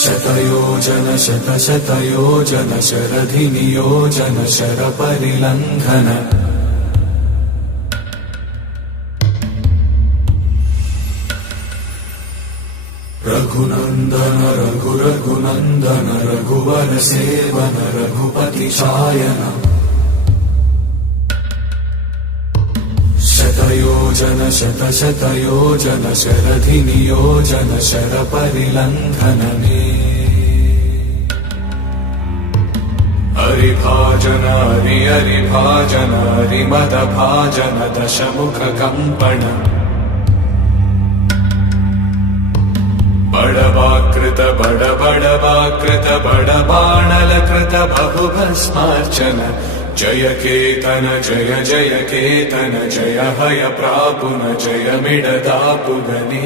शतयोजन शतशतयोजन शरधिनियोजन शरपरिलङ्घन रघुनन्दन रघुरघुनन्दन रघुवर सेवन रघुपति चायन शतयोजन शतशतयोजन शरधिनियोजन शरपरिलङ्घन हरिभाजन हरिभाजन हरिमदभाजन दशमुखकम्पण बड़वाकृत बड़वाकृत बड़बाणलकृत बहुभस्मार्चन जय केतन जय केतन जय हय प्रापुन जय मिडदापुगनी।